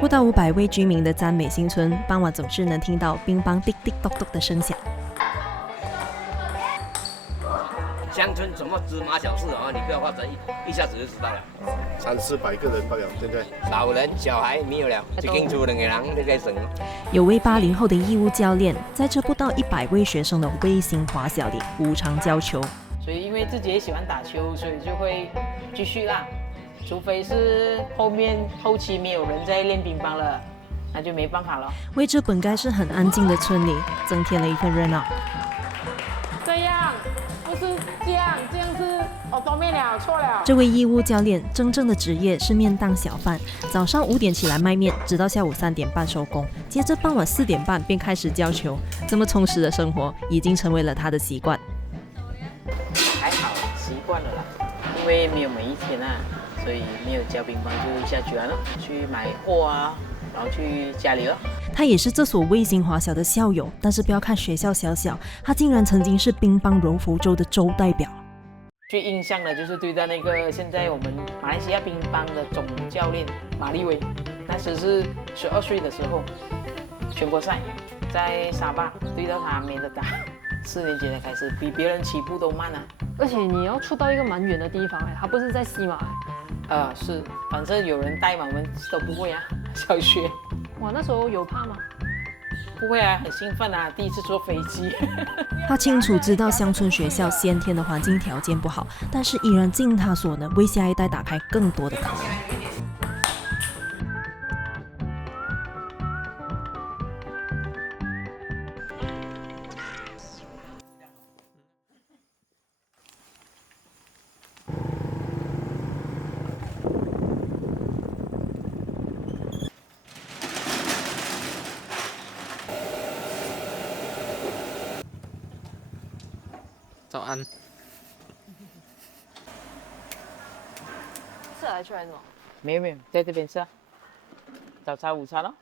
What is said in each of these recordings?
不到500位居民的赞美新村，傍晚总是能听到乒乓滴滴咚咚的声响。乡村什么芝麻小事啊，你不要化妆，一下子就知道了。300-400个人罢了，现在老人小孩没有了，最近出两个人那个省。有位80后的义务教练，在这不到100位学生的卫星华小里无偿教球。所以因为自己也喜欢打球，所以就会继续啦。除非是后期没有人在练乒乓了，那就没办法了。为这本该是很安静的村里增添了一份热闹。这样不是这样是多面了，错了。这位义务教练真正的职业是面档小贩，早上5点起来卖面，直到下午3点半收工，接着傍晚4点半便开始教球。这么充实的生活已经成为了他的习惯。还好，习惯了啦，因为没有每一天啊，所以没有教乒乓就下去玩了，去买货啊，然后去家里了。他也是这所卫星华小的校友，但是不要看学校小小，他竟然曾经是乒乓柔佛州的州代表。最印象的就是对待那个现在我们马来西亚乒乓的总教练马立伟，那时是12岁的时候，全国赛在沙巴对到他没得打，4年级才开始，比别人起步都慢啊。而且你要出到一个蛮远的地方他不是在西马是，反正有人带嘛，我们都不会啊，小学。哇，那时候有怕吗？不会啊，很兴奋啊，第一次坐飞机。他清楚知道乡村学校先天的环境条件不好，但是依然尽他所能为下一代打开更多的可能。早安。是来出来什么？没有，在这边吃啊，早餐、午餐咯，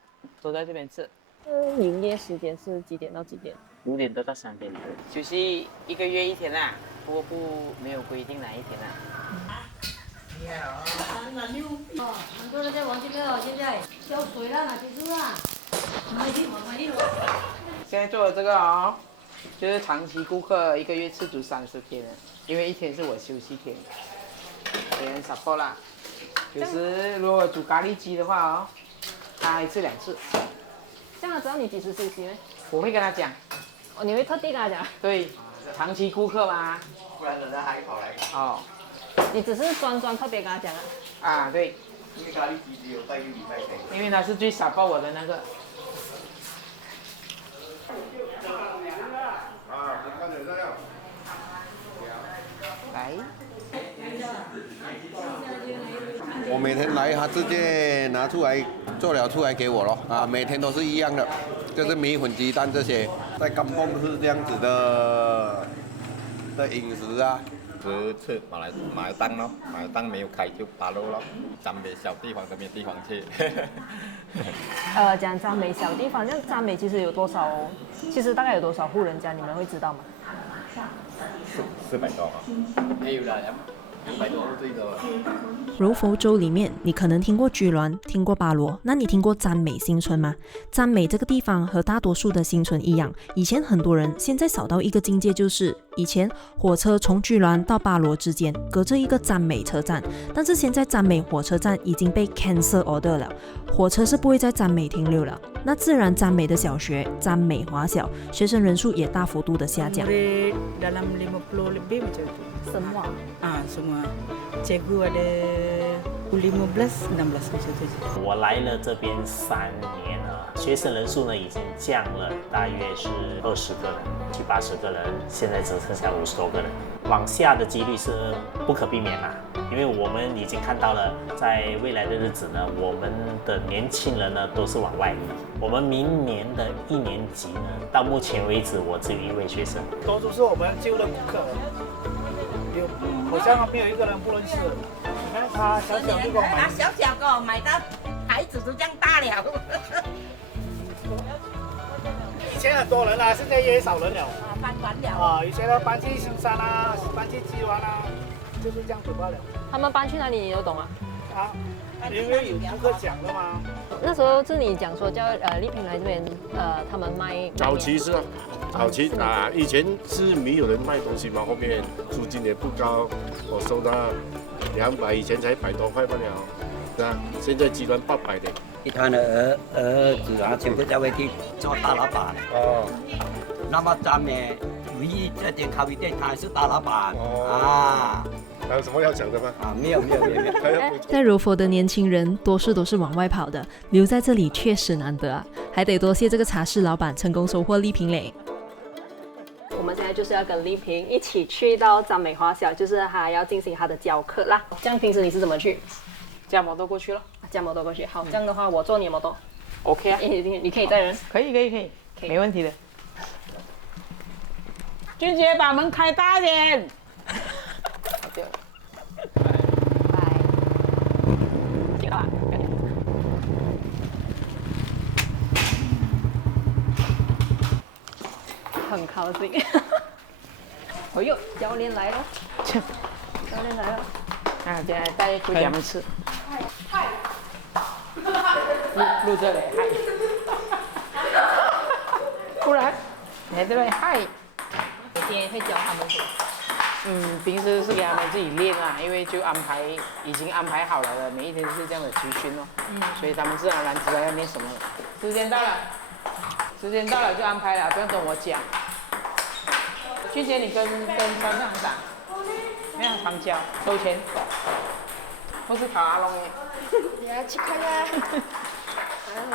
都在这边吃。营业时间是几点到几点？5点多到3点多。休息1个月1天啊，不过没有规定哪一天啊。你好。很多人在玩这个哦，现在浇水了，哪结束了？现在做的这个哦，就是长期顾客1个月吃足30天的，因为1天是我休息天，别人 support 啦。有时如果煮咖喱鸡的话哦，他1次2次。这样他知道你几时休息呢？我会跟他讲。哦，你会特地跟他讲？对，长期顾客嘛。不然人家还跑来。哦。你只是特别跟他讲啊？啊，对。因为咖喱鸡只有带1个礼拜可以。因为他是最support我的那个。来。我每天来，他直接拿出来做了出来给我咯。每天都是一样的，就是米粉、鸡蛋这些。在甘榜是这样子的饮食啊。只吃马来档咯，马来档没有开就8楼咯。赞美小地方都没地方去。讲赞美小地方，像赞美其实有多少？其实大概有多少户人家，你们会知道吗？400多啊。没有了，200多最多了。柔佛州里面，你可能听过居銮，听过巴罗，那你听过赞美新村吗？赞美这个地方和大多数的新村一样，以前很多人，现在少到一个境界，就是以前火车从居銮到巴罗之间隔着一个赞美车站，但是现在赞美火车站已经被 cancel order 了，火车是不会在赞美停留了。那自然赞美的小学赞美华小，学生人数也大幅度的下降。dalam 50 lebih macam itu. Semua? Semua. Cikgu ada 15, 16 macam tu. 我来了这边3年了，学生人数呢已经降了，大约是20个人，70-80个人，现在只剩下50多个人，往下的几率是不可避免啦。因为我们已经看到了，在未来的日子呢，我们的年轻人呢都是往外移。我们明年的1年级呢，到目前为止我只有1位学生。多数是我们旧的顾客，好像没有一个人不认识。你看他小小这个买，小小个买到孩子都这样大了。以前很多人啊，现在也少人了。搬完了。以前都搬去新山啊，搬去基湾啊，就是这样子罢了。他们搬去哪里你都懂啊？他，因为有顾客讲了嘛。那时候是你讲说叫丽萍来这边，他们卖。早期是啊，早期啊，以前是没有人卖东西嘛，后面租金也不高，我收到200，以前才100多块罢了，是啊，现在居然800的。他的儿子啊，全部在外地做大老板。哦。那么咱们唯一这间咖啡店，他是大老板。哦。啊。还有什么要讲的吗？啊，没有。在柔佛的年轻人多数都是往外跑的，留在这里确实难得啊，还得多谢这个茶室老板成功收获丽萍嘞。我们现在就是要跟丽萍一起去到赞美华小，就是她要进行她的教课啦。这样平时你是怎么去？驾摩托过去了。驾摩托过去。好，这样的话我坐你的摩托。OK 啊，你可以载人。可以，没问题的。俊杰，把门开大一点。对了。拜。听到了。很高兴。哎呦，教练来了！教练来了。啊，现在带回家们吃。嗨。录这里嗨。不然，你在这里嗨。你今天会教他们什么？平时是给他们自己练啊，因为就已经安排好了的，每一天是这样的集训哦。所以他们自然而然知道要练什么。时间到了就安排了，不用跟我讲。俊杰，你跟肖上打，没有常教，收钱，不是考阿龙耶。你要去看啊！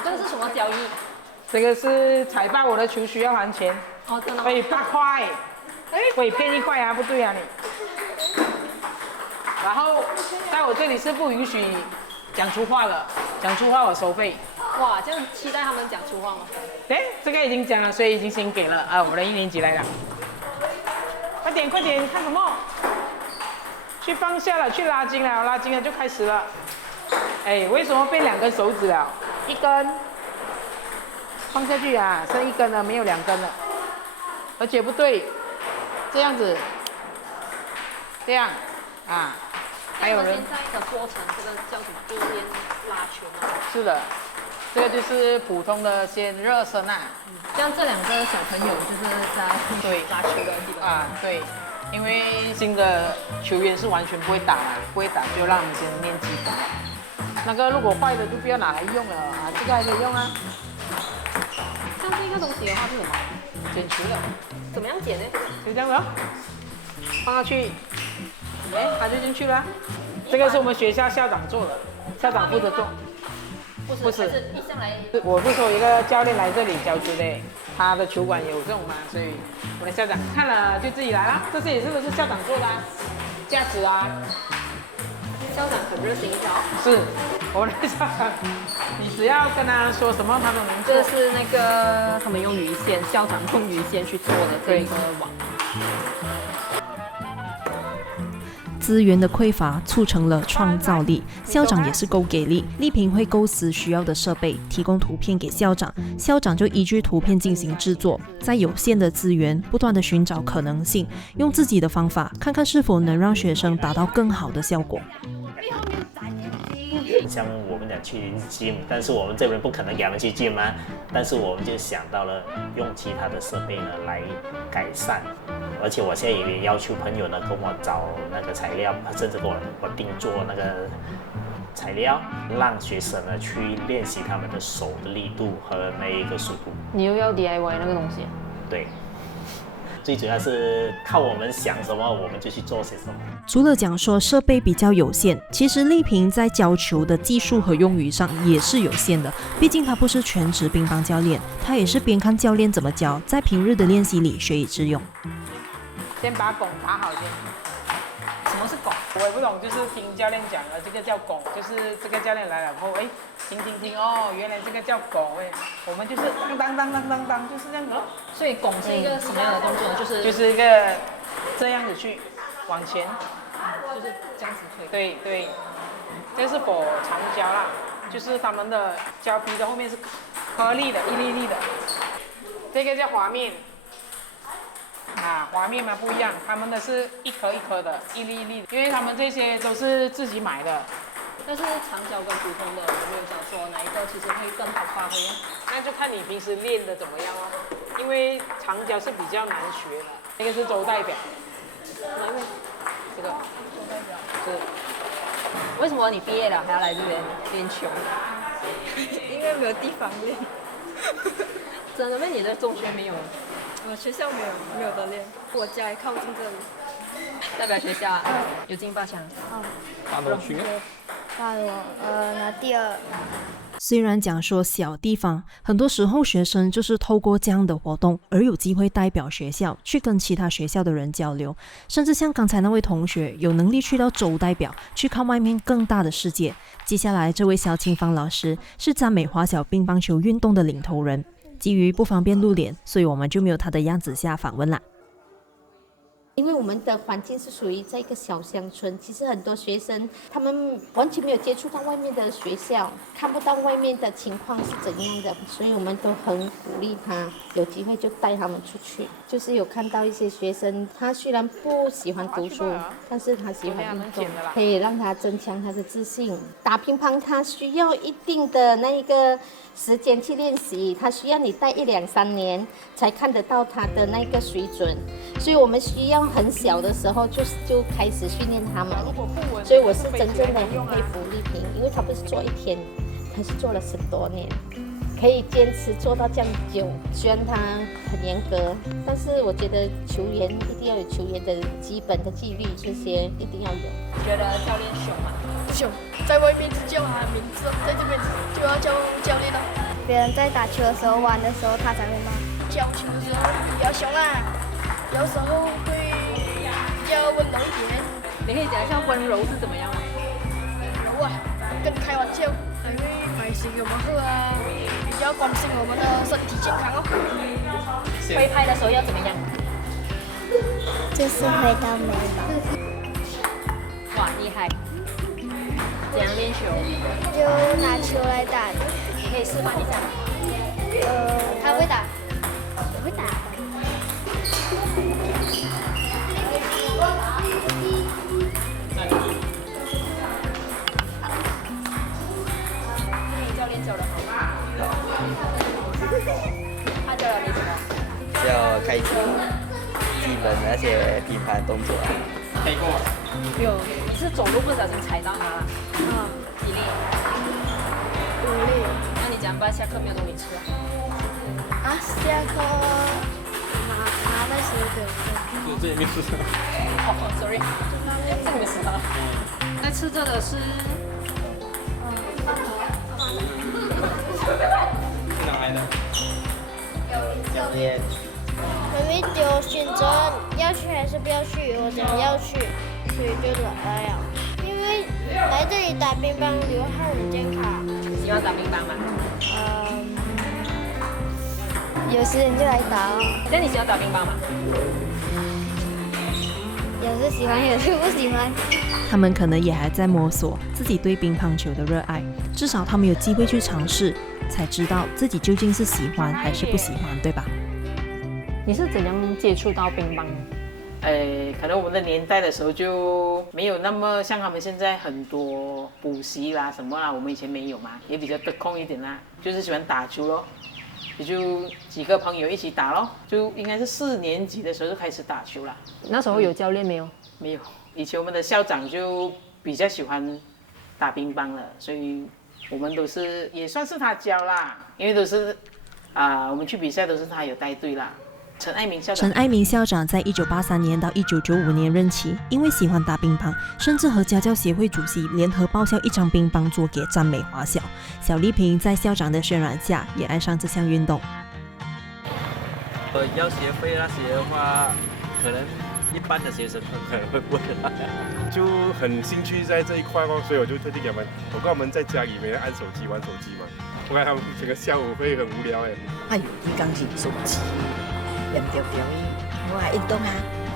这个是什么交易？这个是踩爆我的球需要还钱。哦，真的吗？可以8块，可以骗1块啊，不对啊你。然后在我这里是不允许讲粗话的，讲粗话我收费。哇，这样期待他们讲粗话吗？这个已经讲了，所以已经先给了啊，我们的1年级来了。快点，看什么？去放下了，去拉筋了，拉筋了就开始了。为什么变2根手指了？1根放下去啊，剩1根了，没有2根了。而且不对，这样子，这样啊，还有人。现在的过程，这个叫什么？就是练拉拳吗？是的，这个就是普通的先热身啊。像这2个小朋友就是在拉球的地方啊，对，因为新的球员是完全不会打啦，不会打就让他们先练基本。那个如果坏的就不要拿来用了啊，这个还可以用啊。像这个东西的话是什么？捡球的。怎么样捡呢？就这样子，放下去，它就进去了。这个是我们学校校长做的，校长负责做。不是，一上来。我是说一个教练来这里教球的，他的球馆有这种嘛，所以我的校长看了就自己来了。这些也是都是校长做的啊，架子啊。校长很热心的哦。是，我们的校长，你只要跟他说什么，他都能做。这是那个他们用鱼线，校长用鱼线去做的这个网。资源的匮乏促成了创造力，校长也是够给力。丽萍会构思需要的设备，提供图片给校长，校长就依据图片进行制作，在有限的资源不断的寻找可能性，用自己的方法，看看是否能让学生达到更好的效果。像我们讲去 gym， 但是我们这边不可能给他们去 gym 啊，但是我们就想到了用其他的设备呢来改善，而且我现在也要求朋友呢跟我找那个材料，甚至跟我定做那个材料，让学生呢去练习他们的手的力度和那一个速度。你又要 DIY 那个东西？对。最主要是靠我们想什么，我们就去做些什么。除了讲说设备比较有限，其实丽萍在教球的技术和用语上也是有限的。毕竟她不是全职乒乓教练，她也是边看教练怎么教，在平日的练习里学以致用。先把拱打好先。什么是拱？我也不懂，就是听教练讲了，这个叫拱，就是这个教练来了后，听哦，原来这个叫拱我们就是当，就是这样子。所以拱是一个什么样的动作？就是一个这样子去往前，就是这样子推。对，这是for长胶啦，就是他们的胶皮的后面是颗粒的，一粒粒的。这个叫滑面。滑面嘛不一样，他们的是一颗一颗的，一粒一粒的，因为他们这些都是自己买的，但是长脚跟普通的有没有讲说哪一个其实会更好发挥啊？那就看你平时练的怎么样哦。因为长脚是比较难学的，那个是周代表，哪一位？这个是。为什么你毕业了还要来这边练球？因为没有地方练。真的吗？你的中学没有？学校没有得练，我家也靠近这里。代表学校啊？有进8强。大罗区。大罗，拿第2。虽然讲说小地方，很多时候学生就是透过这样的活动而有机会代表学校去跟其他学校的人交流，甚至像刚才那位同学有能力去到州代表，去看外面更大的世界。接下来这位萧清芳老师是赞美华小乒乓球运动的领头人，基于不方便露脸，所以我们就没有他的样子下访问啦。因为我们的环境是属于在一个小乡村，其实很多学生他们完全没有接触到外面的学校，看不到外面的情况是怎样的，所以我们都很鼓励他，有机会就带他们出去。就是有看到一些学生，他虽然不喜欢读书，但是他喜欢运动，可以让他增强他的自信。打乒乓他需要一定的那一个时间去练习，他需要你带1、2、3年才看得到他的那个水准，所以我们需要很小的时候就开始训练他们。所以我是真正的很佩服丽萍，因为她不是做1天，她是做了10多年，可以坚持做到这样久。虽然她很严格，但是我觉得球员一定要有球员的基本的纪律，这些一定要有。觉得教练凶吗？凶，在外面只叫他名字，在这边就要叫教练了。别人在打球的时候、玩的时候，他才会骂。教球的时候比较凶啊，有时候会比较温柔一点。你可以讲一下温柔是怎么样吗？柔啊，跟开玩笑，还会关心我们喝啊，比较关心我们的身体健康哦。挥拍的时候要怎么样？就是挥到眉毛。哇，厉害！怎样练球？就拿球来打。你可以示范一下吗？他会打，我会打。你教练教得好吗？他教了你什么？要开球，基本那些乒乓动作。开过。有，你是走路不小心踩到他了？几粒？5粒。那你讲吧，下课没有东西吃啊？下课拿那些给我。这也没吃。哦 ，sorry， 这个没吃啊。在吃这个是。去哪来的？教练。妹妹就选择要去还是不要去，我讲要去，所以就来了。因为来这里打乒乓流汗很健康。喜欢打乒乓吗？有时间就来打哦。那你喜欢打乒乓吗？有时喜欢，有时不喜欢。他们可能也还在摸索自己对乒乓球的热爱，至少他们有机会去尝试，才知道自己究竟是喜欢还是不喜欢，对吧？你是怎样接触到乒乓？可能我们的年代的时候就没有那么像他们现在很多补习啦什么啦，我们以前没有嘛，也比较得空一点啦，就是喜欢打球咯，也就几个朋友一起打咯，就应该是4年级的时候就开始打球啦。那时候有教练没有？没有，以前我们的校长就比较喜欢打乒乓了，所以我们都是也算是他教啦，因为都是我们去比赛都是他有带队啦。陈爱民校长在1983年到1995年任期，因为喜欢打乒乓，甚至和家教协会主席联合报销1张乒乓桌给赞美华小。小丽萍在校长的渲染下，也爱上这项运动。要学费那些的话，可能一般的学生可能会不会来，就很兴趣在这一块哦，所以我就特地给他们，我跟他们在家里面按手机玩手机嘛，我看他们整个下午会很无聊哎。哎呦，你讲是手机。黏条条我爱运动啊，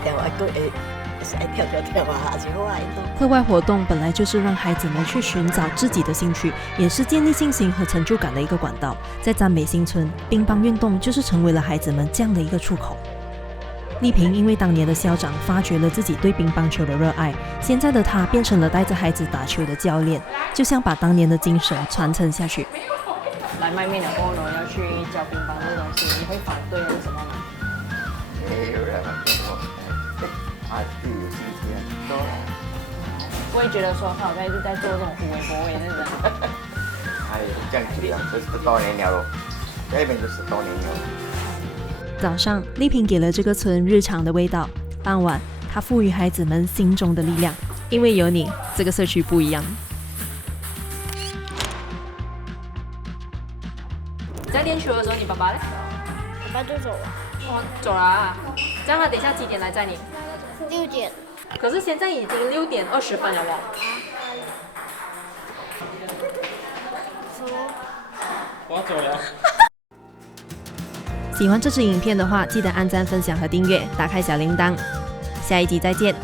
但我爱跳啊，还是我爱运动。课外活动本来就是让孩子们去寻找自己的兴趣，也是建立信心和成就感的一个管道。在赞美新村，乒乓运动就是成为了孩子们这样的一个出口。丽萍因为当年的校长发掘了自己对乒乓球的热爱，现在的她变成了带着孩子打球的教练，就想把当年的精神传承下去。来卖面了过后呢，要去教乒乓这个东西，你会反对还是什么吗？没有人反对我，他自己有兴趣做。不会觉得说他好像一直在做这种虎尾博尾那种。哎，这样子了，这10多年了咯，这边就10多年了。早上，丽萍给了这个村日常的味道；傍晚，她赋予孩子们心中的力量。因为有你，这个社区不一样。在练球的时候，你爸爸呢？爸爸就走了。哦，走了啊。这样他等一下几点来载你？6点。可是现在已经6点20分了哦。什么？我要走了。喜欢这支影片的话，记得按赞、分享和订阅，打开小铃铛。下一集再见。